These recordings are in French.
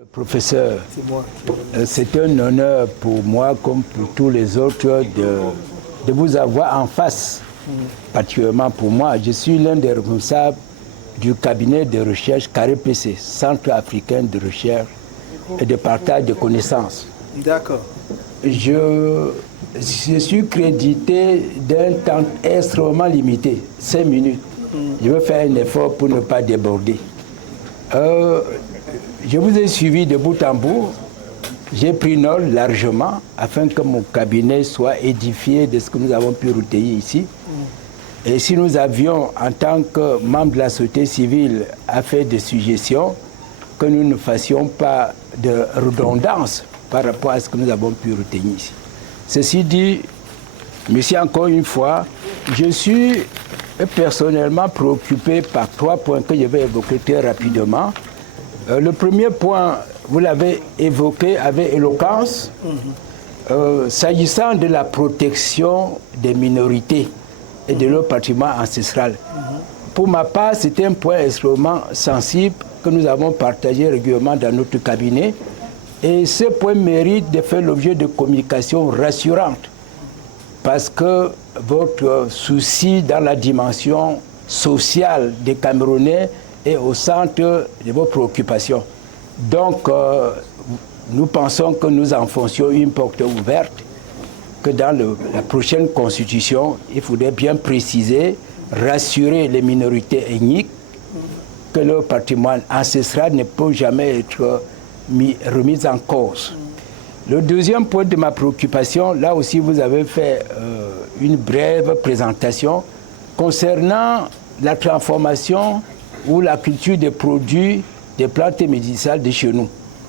Le professeur, c'est un honneur pour moi, comme pour tous les autres, de vous avoir en face. Particulièrement pour moi, je suis l'un des responsables du cabinet de recherche CAREPC, Centre africain de recherche et de partage de connaissances. D'accord. Je suis crédité d'un temps extrêmement limité, 5 minutes. Je vais faire un effort pour ne pas déborder. Je vous ai suivi de bout en bout. J'ai pris note largement afin que mon cabinet soit édifié de ce que nous avons pu retenir ici. Et si nous avions, en tant que membre de la société civile, à faire des suggestions, que nous ne fassions pas de redondance par rapport à ce que nous avons pu retenir ici. Ceci dit, monsieur, encore une fois, je suis personnellement préoccupé par 3 points que je vais évoquer très rapidement. Le premier point, vous l'avez évoqué avec éloquence, s'agissant de la protection des minorités et de leur patrimoine ancestral. Pour ma part, c'est un point extrêmement sensible que nous avons partagé régulièrement dans notre cabinet. Et ce point mérite de faire l'objet de communication rassurante parce que votre souci dans la dimension sociale des Camerounais est au centre de vos préoccupations. Donc, nous pensons que nous enfoncions une porte ouverte, que dans la prochaine constitution, il faudrait bien préciser, rassurer les minorités ethniques que leur patrimoine ancestral ne peut jamais être remise en cause. Le deuxième point de ma préoccupation, là aussi vous avez fait une brève présentation concernant la transformation ou la culture des produits des plantes médicinales de chez nous.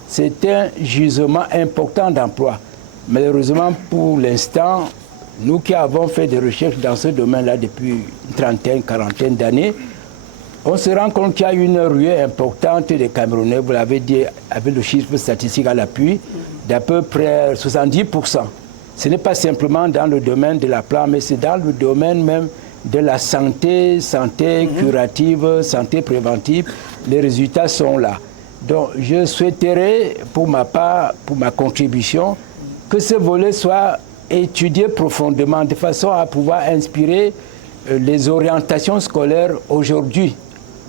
C'est un gisement important d'emploi. Malheureusement, pour l'instant, nous qui avons fait des recherches dans ce domaine-là depuis une trentaine, quarantaine d'années, on se rend compte qu'il y a une ruée importante des Camerounais, vous l'avez dit, avec le chiffre statistique à l'appui, d'à peu près 70%. Ce n'est pas simplement dans le domaine de la plante, mais c'est dans le domaine même de la santé, santé curative, santé préventive. Les résultats sont là. Donc, je souhaiterais, pour ma part, pour ma contribution, que ce volet soit étudié profondément, de façon à pouvoir inspirer les orientations scolaires aujourd'hui.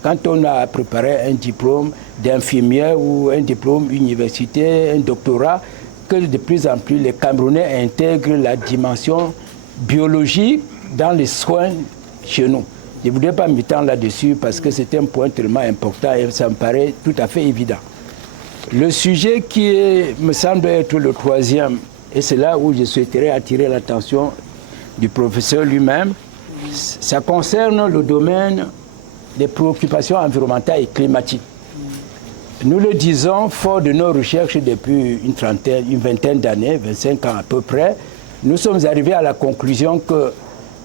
Quand on a préparé un diplôme d'infirmière ou un diplôme universitaire, un doctorat, que de plus en plus les Camerounais intègrent la dimension biologique dans les soins chez nous. Je ne voudrais pas m'étendre là-dessus parce que c'est un point tellement important et ça me paraît tout à fait évident. Le sujet qui me semble être le troisième, et c'est là où je souhaiterais attirer l'attention du professeur lui-même, ça concerne le domaine des préoccupations environnementales et climatiques. Nous le disons, fort de nos recherches depuis une vingtaine d'années, 25 ans à peu près, nous sommes arrivés à la conclusion que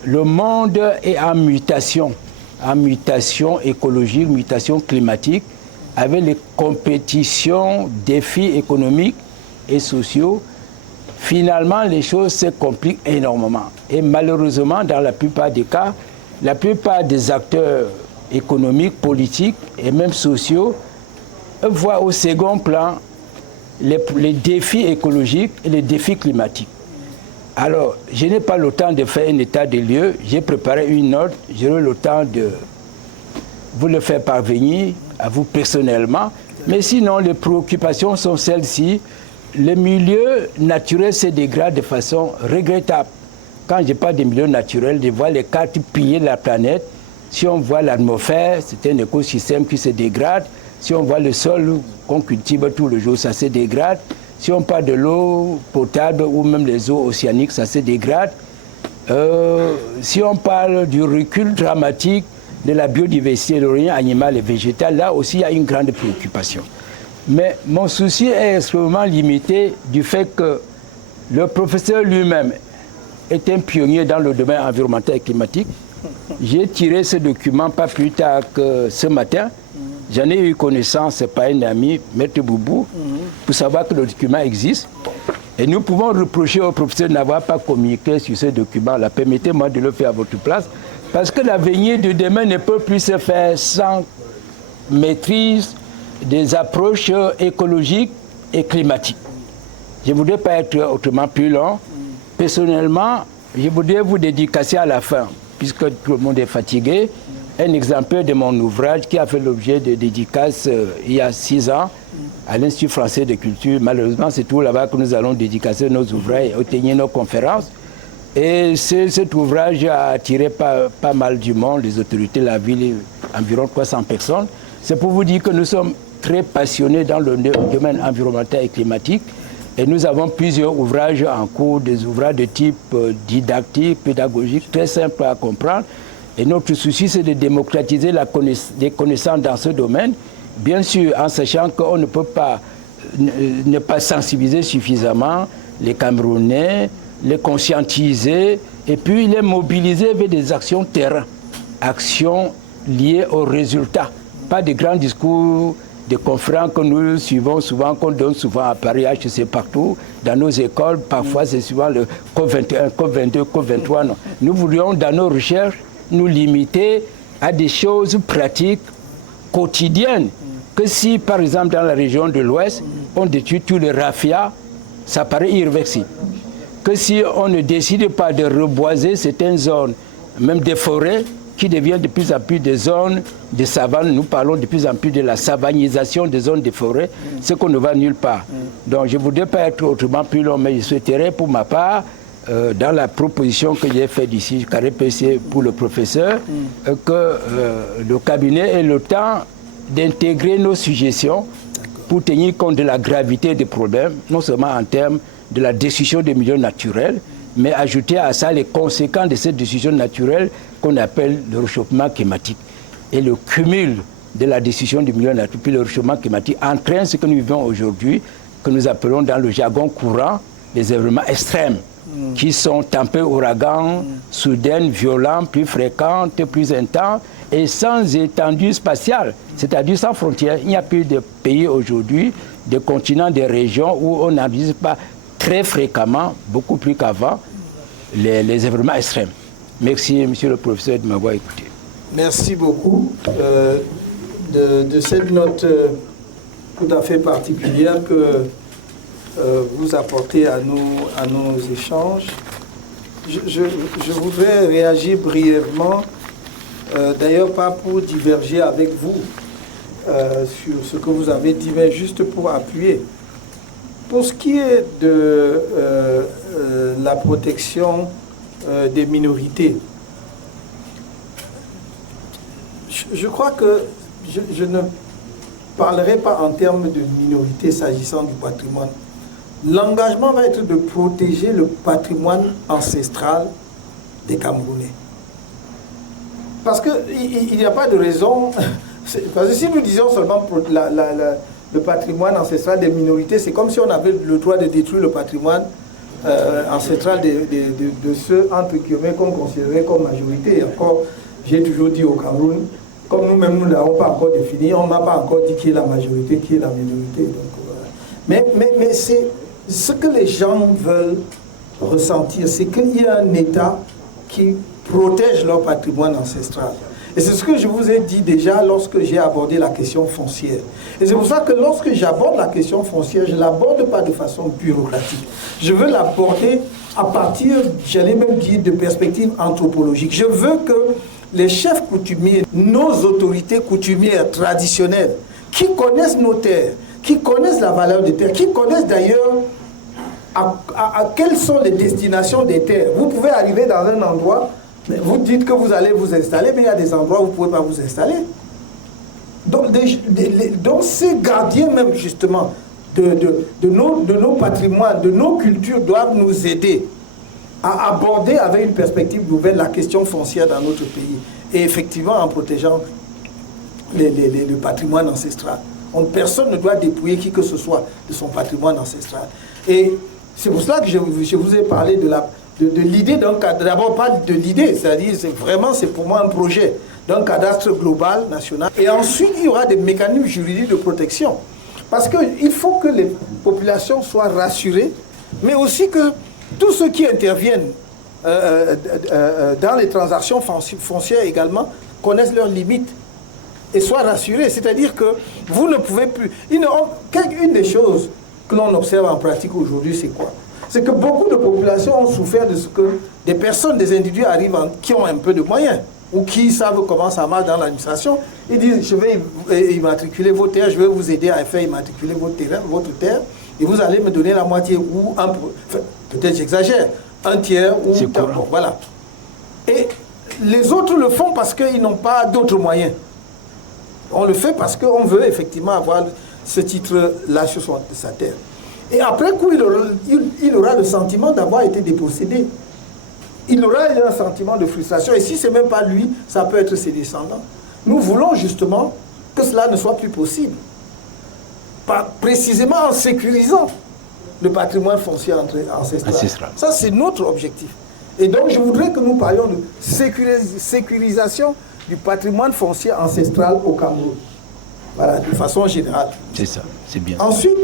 le monde est en mutation écologique, mutation climatique, avec les compétitions, défis économiques et sociaux. Finalement, les choses se compliquent énormément. Et malheureusement, dans la plupart des cas, la plupart des acteurs économiques, politiques et même sociaux voient au second plan les défis écologiques et les défis climatiques. Alors, je n'ai pas le temps de faire un état des lieux. J'ai préparé une note. J'aurai le temps de vous le faire parvenir à vous personnellement. Mais sinon, les préoccupations sont celles-ci. Le milieu naturel se dégrade de façon regrettable. Quand je parle de milieu naturel, je vois les cartes pillées de la planète. Si on voit l'atmosphère, c'est un écosystème qui se dégrade. Si on voit le sol qu'on cultive tous les jours, ça se dégrade. Si on parle de l'eau potable ou même les eaux océaniques, ça se dégrade. Si on parle du recul dramatique de la biodiversité, de l'origine animale et végétale, là aussi il y a une grande préoccupation. Mais mon souci est extrêmement limité du fait que le professeur lui-même est un pionnier dans le domaine environnemental et climatique. J'ai tiré ce document pas plus tard que ce matin. J'en ai eu connaissance par un ami, Maître Boubou, pour savoir que le document existe. Et nous pouvons reprocher au professeur de n'avoir pas communiqué sur ce document-là. Permettez-moi de le faire à votre place. Parce que l'avenir de demain ne peut plus se faire sans maîtrise, des approches écologiques et climatiques. Je ne voudrais pas être autrement plus long. Personnellement, je voudrais vous dédicacer à la fin, puisque tout le monde est fatigué, un exemplaire de mon ouvrage qui a fait l'objet de dédicaces il y a 6 ans à l'Institut français de culture. Malheureusement, c'est tout là-bas que nous allons dédicacer nos ouvrages et tenir nos conférences. Et cet ouvrage a attiré pas mal du monde, les autorités de la ville, environ 300 personnes. C'est pour vous dire que nous sommes très passionnés dans le domaine environnemental et climatique. Et nous avons plusieurs ouvrages en cours, des ouvrages de type didactique, pédagogique, très simples à comprendre. Et notre souci, c'est de démocratiser les connaissances dans ce domaine, bien sûr en sachant qu'on ne peut pas ne pas sensibiliser suffisamment les Camerounais, les conscientiser et puis les mobiliser vers des actions terrain, actions liées aux résultats, pas de grands discours, des conférences que nous suivons souvent, qu'on donne souvent à Paris, HEC partout, dans nos écoles, parfois c'est souvent le COP21, COP22, COP23. Non. Nous voulions dans nos recherches nous limiter à des choses pratiques, quotidiennes, que si par exemple dans la région de l'Ouest, on détruit tous les raffias, ça paraît irréversible. Que si on ne décide pas de reboiser certaines zones, même des forêts, qui deviennent de plus en plus des zones de savane. Nous parlons de plus en plus de la savanisation des zones de forêt, ce qu'on ne va nulle part. Donc je ne voudrais pas être autrement plus long, mais je souhaiterais pour ma part, dans la proposition que j'ai faite ici, carré PC pour le professeur, que le cabinet ait le temps d'intégrer nos suggestions pour tenir compte de la gravité des problèmes, non seulement en termes de la destruction des milieux naturels, mais ajouter à ça les conséquences de cette destruction naturelle qu'on appelle le réchauffement climatique. Et le cumul de la destruction du milieu naturel puis le réchauffement climatique entraîne ce que nous vivons aujourd'hui, que nous appelons dans le jargon courant les événements extrêmes, qui sont tempêtes, ouragans, soudaines, violents, plus fréquentes, plus intenses, et sans étendue spatiale, c'est-à-dire sans frontières. Il n'y a plus de pays aujourd'hui, de continents, de régions où on n'enregistre pas très fréquemment, beaucoup plus qu'avant, les événements extrêmes. Merci, monsieur le professeur, de m'avoir écouté. Merci beaucoup de cette note tout à fait particulière que vous apportez à nos échanges. Je voudrais réagir brièvement, d'ailleurs pas pour diverger avec vous sur ce que vous avez dit, mais juste pour appuyer. Pour ce qui est de la protection des minorités, je crois que je ne parlerai pas en termes de minorité s'agissant du patrimoine. L'engagement va être de protéger le patrimoine ancestral des Camerounais. Parce qu'il n'y a pas de raison... Parce que si nous disions seulement pour le patrimoine ancestral des minorités, c'est comme si on avait le droit de détruire le patrimoine ancestral de ceux, entre guillemets, qu'on considérait comme majorité. Et encore, j'ai toujours dit au Cameroun, comme nous-mêmes, nous n'avons pas encore défini, on n'a pas encore dit qui est la majorité, qui est la minorité. Donc, voilà. Mais c'est ce que les gens veulent ressentir, c'est qu'il y a un État qui protège leur patrimoine ancestral. Et c'est ce que je vous ai dit déjà lorsque j'ai abordé la question foncière. Et c'est pour ça que lorsque j'aborde la question foncière, je ne l'aborde pas de façon bureaucratique. Je veux l'aborder à partir, j'allais même dire, de perspectives anthropologiques. Je veux que les chefs coutumiers, nos autorités coutumières traditionnelles, qui connaissent nos terres, qui connaissent la valeur des terres, qui connaissent d'ailleurs à quelles sont les destinations des terres. Vous pouvez arriver dans un endroit, vous dites que vous allez vous installer, mais il y a des endroits où vous ne pouvez pas vous installer. Donc ces gardiens même justement de nos patrimoines, de nos cultures doivent nous aider à aborder avec une perspective nouvelle la question foncière dans notre pays. Et effectivement en protégeant le patrimoine ancestral. Personne ne doit dépouiller qui que ce soit de son patrimoine ancestral. Et c'est pour cela que je vous ai parlé de l'idée d'un cadre. D'abord, pas de l'idée, c'est-à-dire, c'est pour moi un projet d'un cadastre global, national. Et ensuite, il y aura des mécanismes juridiques de protection. Parce qu'il faut que les populations soient rassurées, mais aussi que tous ceux qui interviennent dans les transactions foncières également connaissent leurs limites. et soient rassurés. C'est-à-dire que vous ne pouvez plus... Une des choses que l'on observe en pratique aujourd'hui, c'est quoi? C'est que beaucoup de populations ont souffert de ce que des personnes, des individus arrivent qui ont un peu de moyens ou qui savent comment ça marche dans l'administration. Ils disent, je vais immatriculer vos terres, je vais vous aider à faire immatriculer votre terre et vous allez me donner la moitié ou un peu, enfin, peut-être j'exagère, un tiers ou... Bon, voilà. Et les autres le font parce qu'ils n'ont pas d'autres moyens. On le fait parce qu'on veut effectivement avoir ce titre-là sur sa terre. Et après coup, il aura le sentiment d'avoir été dépossédé. Il aura un sentiment de frustration. Et si ce n'est même pas lui, ça peut être ses descendants. Nous voulons justement que cela ne soit plus possible. Précisément en sécurisant le patrimoine foncier ancestral. Ça, c'est notre objectif. Et donc, je voudrais que nous parlions de sécurisation du patrimoine foncier ancestral au Cameroun. Voilà, de façon générale. C'est ça, c'est bien. Ensuite,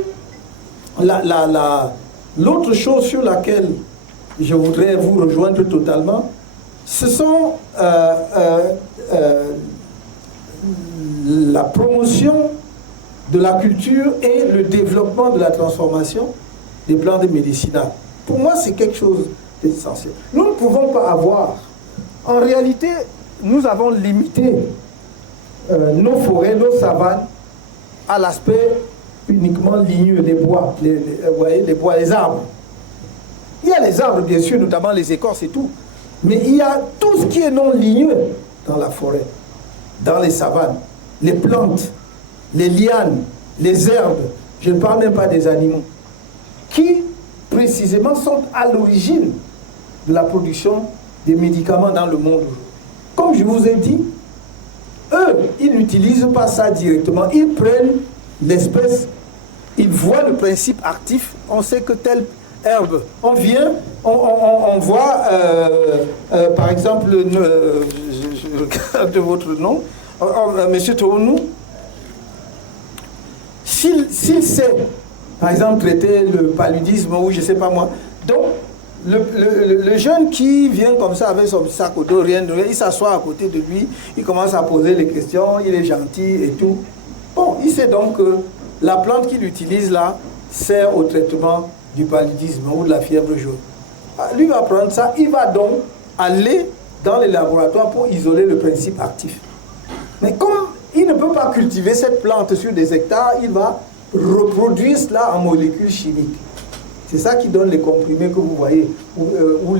l'autre chose sur laquelle je voudrais vous rejoindre totalement, ce sont la promotion de la culture et le développement de la transformation des plantes médicinales. Pour moi, c'est quelque chose d'essentiel. Nous ne pouvons pas avoir... En réalité, nous avons limité nos forêts, nos savanes à l'aspect uniquement ligneux, les bois, les bois, les arbres. Il y a les arbres, bien sûr, notamment les écorces et tout. Mais il y a tout ce qui est non ligneux dans la forêt, dans les savanes, les plantes, les lianes, les herbes, je ne parle même pas des animaux, qui précisément sont à l'origine de la production des médicaments dans le monde. Comme je vous ai dit, eux, ils n'utilisent pas ça directement. Ils prennent l'espèce, ils voient le principe actif, on sait que telle herbe, on vient, on voit, par exemple, je regarde votre nom, Monsieur Tounou, s'il sait, par exemple, traiter le paludisme ou je ne sais pas moi, donc le jeune qui vient comme ça avec son sac au dos, rien de rien, il s'assoit à côté de lui, il commence à poser les questions, il est gentil et tout. Bon, il sait donc que la plante qu'il utilise là sert au traitement du paludisme ou de la fièvre jaune. Lui va prendre ça, il va donc aller dans les laboratoires pour isoler le principe actif. Mais comme il ne peut pas cultiver cette plante sur des hectares, il va reproduire cela en molécules chimiques. C'est ça qui donne les comprimés que vous voyez, ou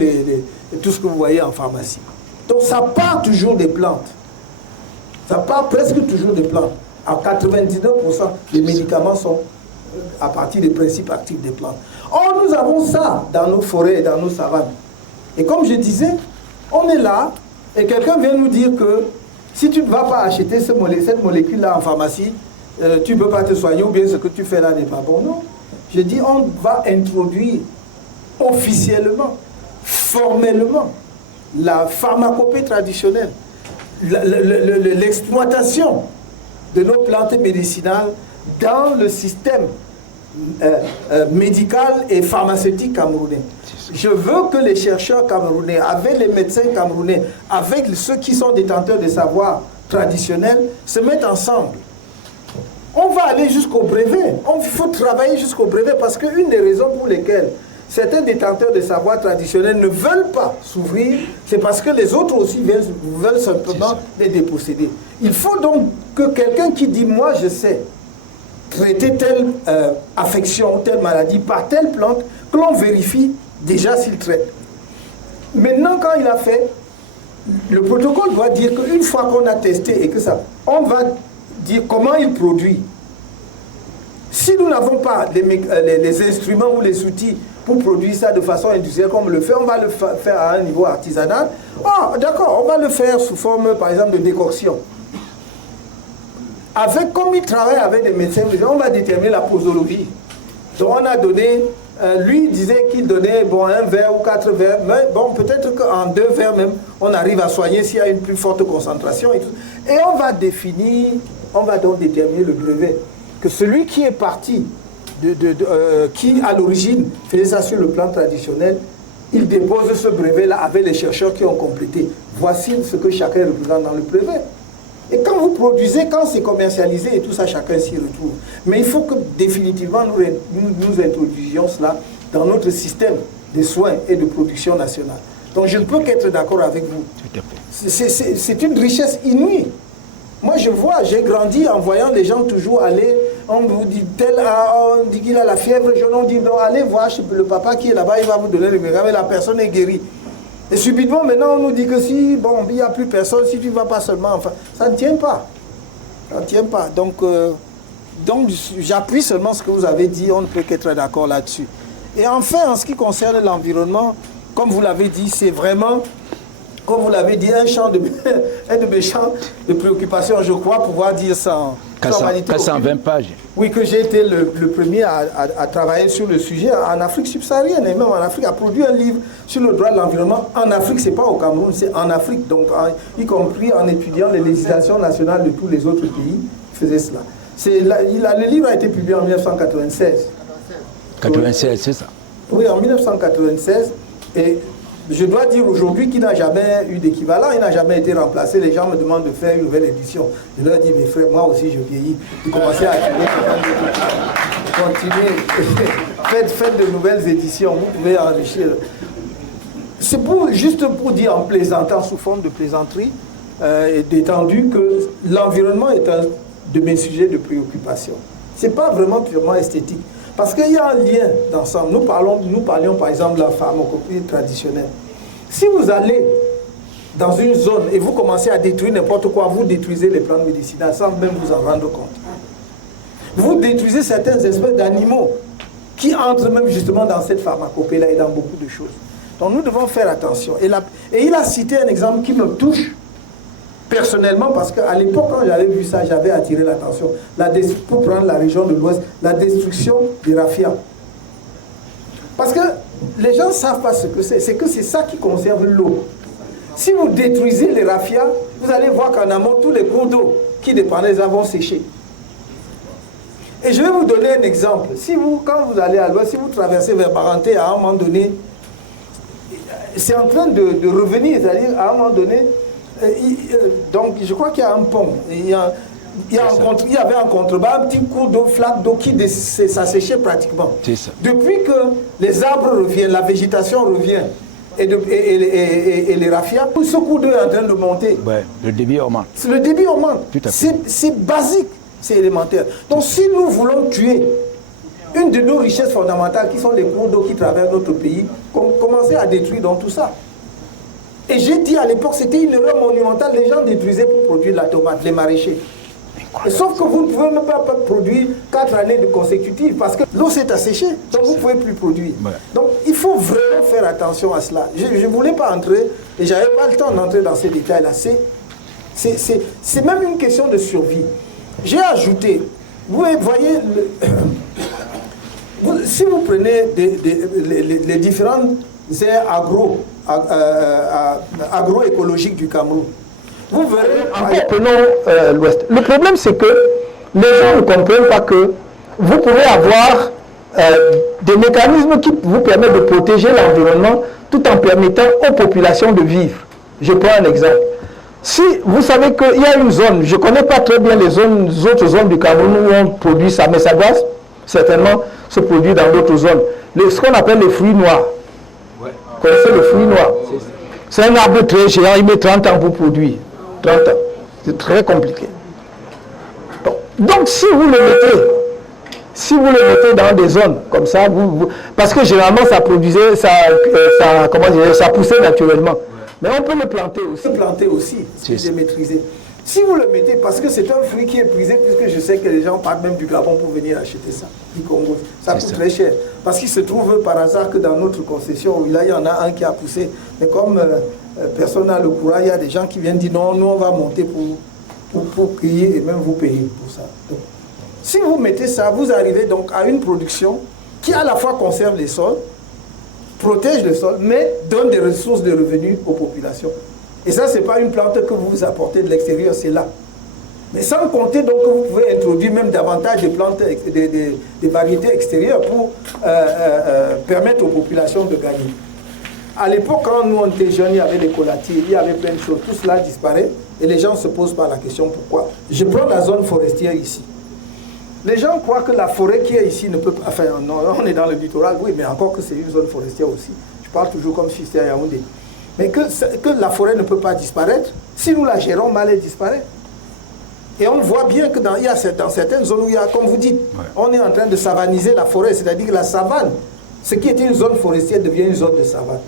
tout ce que vous voyez en pharmacie. Donc ça part toujours des plantes. Ça part presque toujours des plantes. À 99%, les médicaments sont à partir des principes actifs des plantes. Or, nous avons ça dans nos forêts et dans nos savanes. Et comme je disais, on est là, et quelqu'un vient nous dire que si tu ne vas pas acheter cette molécule-là en pharmacie, tu ne peux pas te soigner, ou bien ce que tu fais là n'est pas bon. Non. Je dis, on va introduire officiellement, formellement, la pharmacopée traditionnelle, l'exploitation de nos plantes médicinales dans le système médical et pharmaceutique camerounais. Je veux que les chercheurs camerounais, avec les médecins camerounais, avec ceux qui sont détenteurs des savoirs traditionnels, se mettent ensemble. On va aller jusqu'au brevet. Il faut travailler jusqu'au brevet parce qu'une des raisons pour lesquelles certains détenteurs de savoirs traditionnels ne veulent pas s'ouvrir, c'est parce que les autres aussi veulent simplement les déposséder. Il faut donc que quelqu'un qui dit « moi je sais traiter telle affection ou telle maladie par telle plante », que l'on vérifie déjà s'il traite. Maintenant, quand il a fait, le protocole doit dire qu'une fois qu'on a testé et que ça, on va dire comment il produit. Si nous n'avons pas les instruments ou les outils pour produire ça de façon industrielle comme on le fait, on va le faire à un niveau artisanal. Ah, d'accord, on va le faire sous forme, par exemple, de décoction. Comme il travaille avec des médecins, on va déterminer la posologie. Donc on a donné, lui disait qu'il donnait un verre ou 4 verres, mais bon, peut-être qu'en 2 verres même, on arrive à soigner s'il y a une plus forte concentration. Et on va définir, on va donc déterminer le brevet. Que celui qui est parti, qui à l'origine faisait ça sur le plan traditionnel, il dépose ce brevet-là avec les chercheurs qui ont complété. Voici ce que chacun représente dans le brevet. Et quand vous produisez, quand c'est commercialisé et tout ça, chacun s'y retrouve. Mais il faut que définitivement nous introduisions cela dans notre système de soins et de production nationale. Donc je ne peux qu'être d'accord avec vous. C'est une richesse inouïe. Moi je vois, j'ai grandi en voyant les gens toujours aller, on vous dit on dit qu'il a la fièvre jaune, on dit non, allez voir le papa qui est là-bas, il va vous donner le médicament, la personne est guérie. Et subitement maintenant on nous dit que si, bon, il n'y a plus personne, si tu ne vas pas seulement, enfin, ça ne tient pas. Ça ne tient pas. Donc j'appuie seulement ce que vous avez dit, on ne peut qu'être d'accord là-dessus. Et enfin, en ce qui concerne l'environnement, comme vous l'avez dit, c'est vraiment, comme vous l'avez dit, un de mes champs de préoccupation, je crois pouvoir dire ça en 420 pages. Oui, que j'ai été le premier à travailler sur le sujet en Afrique subsaharienne, et même en Afrique, a produit un livre sur le droit de l'environnement. En Afrique, ce n'est pas au Cameroun, c'est en Afrique, donc y compris en étudiant les législations nationales de tous les autres pays qui faisaient cela. Le livre a été publié en 1996. 96, c'est ça. Oui, en 1996. Et je dois dire aujourd'hui qu'il n'a jamais eu d'équivalent, il n'a jamais été remplacé. Les gens me demandent de faire une nouvelle édition. Je leur dis, mes frères, moi aussi je vieillis. Vous commencez à créer, continuez. Faites de nouvelles éditions, vous pouvez enrichir. C'est juste pour dire en plaisantant, sous forme de plaisanterie, et détendu, que l'environnement est un de mes sujets de préoccupation. Ce n'est pas vraiment purement esthétique. Parce qu'il y a un lien d'ensemble. Nous parlions par exemple de la pharmacopée traditionnelle. Si vous allez dans une zone et vous commencez à détruire n'importe quoi, vous détruisez les plantes médicinales sans même vous en rendre compte. Vous détruisez certaines espèces d'animaux qui entrent même justement dans cette pharmacopée-là et dans beaucoup de choses. Donc nous devons faire attention. Et il a cité un exemple qui me touche personnellement, parce qu'à l'époque, quand j'avais vu ça, j'avais attiré l'attention. Pour prendre la région de l'Ouest, la destruction des raffias. Parce que les gens ne savent pas ce que c'est que c'est ça qui conserve l'eau. Si vous détruisez les raffias, vous allez voir qu'en amont, tous les cours d'eau qui dépendaient vont sécher. Et je vais vous donner un exemple. Quand vous allez à l'Ouest, si vous traversez vers Baranté, à un moment donné, c'est en train de revenir, c'est-à-dire à un moment donné, donc je crois qu'il y a un pont, il y avait un contrebas, un petit cours d'eau, flaque d'eau qui s'asséchait pratiquement. Depuis que les arbres reviennent, la végétation revient et les raffias, ce cours d'eau est en train de monter. Ouais, le débit augmente. Le débit augmente. C'est basique, c'est élémentaire. Donc si nous voulons tuer une de nos richesses fondamentales qui sont les cours d'eau qui traversent notre pays, commencer à détruire donc tout ça. Et j'ai dit à l'époque, c'était une erreur monumentale, les gens détruisaient pour produire de la tomate, les maraîchers. Et sauf que vous ne pouvez même pas produire 4 années de consécutives parce que l'eau s'est asséchée, donc vous ne pouvez plus produire. Ouais. Donc il faut vraiment faire attention à cela. Je ne voulais pas entrer, et je n'avais pas le temps d'entrer dans ces détails-là. C'est même une question de survie. J'ai ajouté, vous voyez, si vous prenez les différentes aires agroécologiques du Cameroun, vous verrez... Prenons l'Ouest. Le problème, c'est que les gens ne comprennent pas que vous pouvez avoir des mécanismes qui vous permettent de protéger l'environnement tout en permettant aux populations de vivre. Je prends un exemple. Si vous savez qu'il y a une zone, je ne connais pas très bien les autres zones du Cameroun où on produit ça, mais ça doit certainement se produire dans d'autres zones. Ce qu'on appelle les fruits noirs. Ouais. Vous connaissez le fruit noir? C'est un arbre très géant, il met 30 ans pour produire. 30 ans. C'est très compliqué. Donc si vous le mettez dans des zones comme ça, parce que généralement ça produisait, ça poussait naturellement. Mais on peut le planter aussi. Si j'ai maîtrisé. Si vous le mettez, parce que c'est un fruit qui est prisé, puisque je sais que les gens partent même du Gabon pour venir acheter ça, du Congo. Ça coûte très cher. Parce qu'il se trouve par hasard que dans notre concession, là, il y en a un qui a poussé. Mais comme personne n'a le courage, il y a des gens qui viennent dire non, nous on va monter pour cueillir et même vous payer pour ça. Donc, si vous mettez ça, vous arrivez donc à une production qui à la fois conserve les sols, protège le sol, mais donne des ressources de revenus aux populations. Et ça, ce n'est pas une plante que vous apportez de l'extérieur, c'est là. Mais sans compter donc que vous pouvez introduire même davantage de plantes, des variétés extérieures pour permettre aux populations de gagner. À l'époque, quand nous on était jeunes, il y avait des colatiers, il y avait plein de choses. Tout cela disparaît et les gens se posent pas la question pourquoi. Je prends la zone forestière ici. Les gens croient que la forêt qui est ici ne peut pas... Enfin, non, on est dans le littoral, oui, mais encore que c'est une zone forestière aussi. Je parle toujours comme si c'était à Yaoundé. Mais que la forêt ne peut pas disparaître, si nous la gérons mal, elle disparaît. Et on voit bien que dans certaines zones où il y a, comme vous dites, on est en train de savaniser la forêt, c'est-à-dire que la savane, ce qui était une zone forestière devient une zone de savane.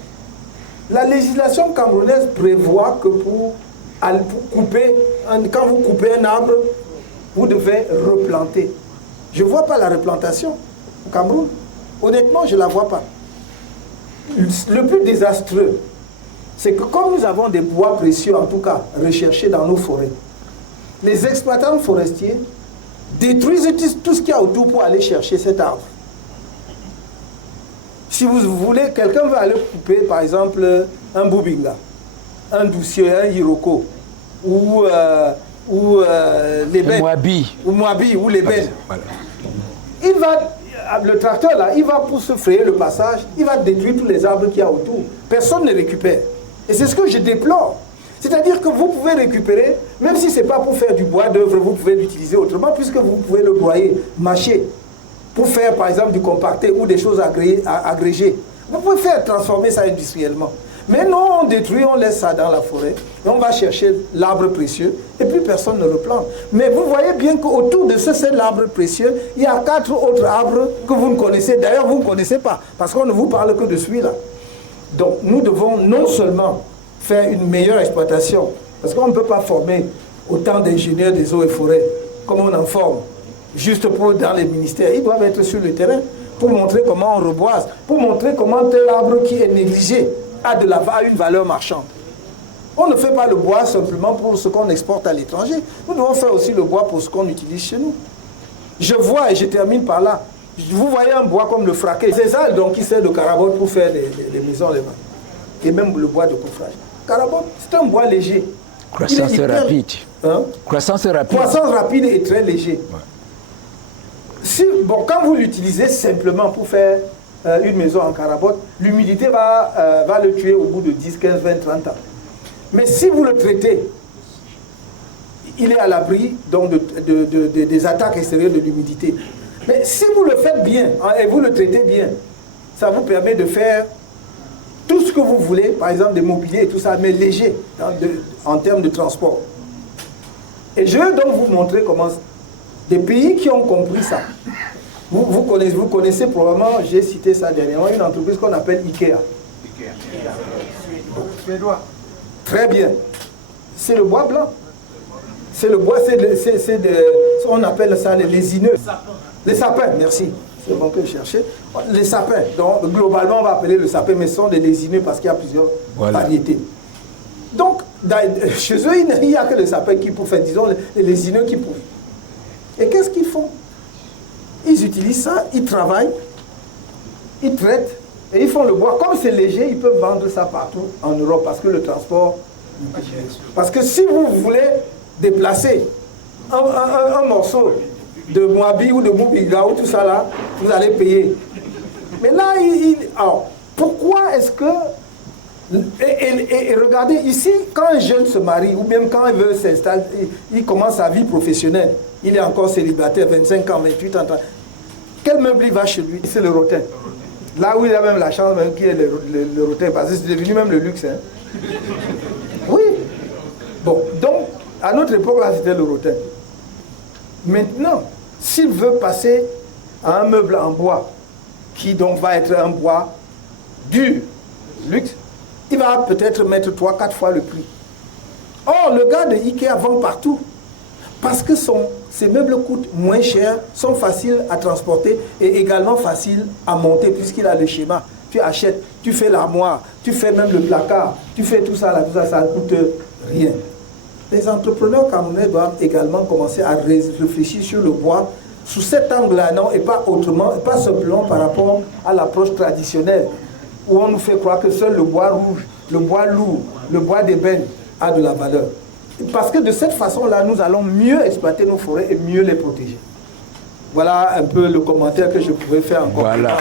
La législation camerounaise prévoit que pour couper, quand vous coupez un arbre, vous devez replanter. Je ne vois pas la replantation au Cameroun. Honnêtement, je ne la vois pas. Le plus désastreux, c'est que comme nous avons des bois précieux, en tout cas recherchés dans nos forêts, les exploitants forestiers détruisent tout ce qu'il y a autour pour aller chercher cet arbre. Si vous voulez, quelqu'un veut aller couper, par exemple, un boubinga, un doucier, un hiroko, ou les bennes, ou moabi, ou les bennes. Voilà. Le tracteur là, il va pour se frayer le passage, il va détruire tous les arbres qu'il y a autour. Personne ne récupère. Et c'est ce que je déplore. C'est-à-dire que vous pouvez récupérer, même si ce n'est pas pour faire du bois d'œuvre, vous pouvez l'utiliser autrement, puisque vous pouvez le broyer, mâcher, pour faire par exemple du compacté ou des choses agrégées. Vous pouvez transformer ça industriellement. Mais non, on détruit, on laisse ça dans la forêt, et on va chercher l'arbre précieux, et puis personne ne le plante. Mais vous voyez bien qu'autour de ce seul arbre précieux, il y a 4 autres arbres que vous ne connaissez. D'ailleurs, vous ne connaissez pas, parce qu'on ne vous parle que de celui-là. Donc, nous devons non seulement faire une meilleure exploitation, parce qu'on ne peut pas former autant d'ingénieurs des eaux et forêts, comme on en forme, juste pour dans les ministères. Ils doivent être sur le terrain, pour montrer comment on reboise, pour montrer comment tel arbre qui est négligé a une valeur marchande. On ne fait pas le bois simplement pour ce qu'on exporte à l'étranger. Nous devons faire aussi le bois pour ce qu'on utilise chez nous. Je vois, et je termine par là, vous voyez un bois comme le fraquet. C'est ça donc qui sert de carabote pour faire les maisons, les mains. Et même le bois de coffrage. Carabote, c'est un bois léger. Croissance rapide. Hein? Croissance rapide. Croissance rapide et très léger. Ouais. Quand vous l'utilisez simplement pour faire une maison en carabote, l'humidité va le tuer au bout de 10, 15, 20, 30 ans. Mais si vous le traitez, il est à l'abri des attaques extérieures de l'humidité. Mais si vous le faites bien, et vous le traitez bien, ça vous permet de faire tout ce que vous voulez, par exemple des mobiliers et tout ça, mais léger en termes de transport. Et je veux donc vous montrer comment des pays qui ont compris ça. Vous connaissez probablement, j'ai cité ça dernièrement, une entreprise qu'on appelle Ikea. Suédois. Très bien. C'est le bois blanc. C'est le bois, on appelle ça les lésineux. Les sapins, merci. C'est bon que je cherchais. Les sapins, donc globalement on va appeler le sapin, mais ce sont des lésineux parce qu'il y a plusieurs variétés. Donc, chez eux, il n'y a que les sapins qui poussent, disons les lésineux qui poussent. Et qu'est-ce qu'ils font? Ils utilisent ça, ils travaillent, ils traitent, et ils font le bois. Comme c'est léger, ils peuvent vendre ça partout en Europe parce que le transport... Parce que si vous voulez déplacer un morceau de Moabi ou de Moubinga ou tout ça là, vous allez payer. Mais là, alors, pourquoi est-ce que... Et regardez, ici, quand un jeune se marie, ou même quand il veut s'installer, il commence sa vie professionnelle, il est encore célibataire, 25 ans, 28 ans, quel meuble il va chez lui? C'est le rotin. Là où il a même la chance même qu'il y ait le rotin, parce que c'est devenu même le luxe. Hein. Oui. Bon, donc, à notre époque, là, c'était le rotin. Maintenant, s'il veut passer à un meuble en bois, qui donc va être un bois dur, luxe, il va peut-être mettre 3-4 fois le prix. Or, le gars de Ikea vend partout. Parce que ces meubles coûtent moins cher, sont faciles à transporter et également faciles à monter puisqu'il a le schéma. Tu achètes, tu fais l'armoire, tu fais même le placard, tu fais tout ça, ça ne coûte rien. Les entrepreneurs camerounais doivent également commencer à réfléchir sur le bois sous cet angle-là, non, et pas autrement, pas simplement par rapport à l'approche traditionnelle où on nous fait croire que seul le bois rouge, le bois lourd, le bois d'ébène a de la valeur. Parce que de cette façon-là, nous allons mieux exploiter nos forêts et mieux les protéger. Voilà un peu le commentaire que je pouvais faire encore. Voilà.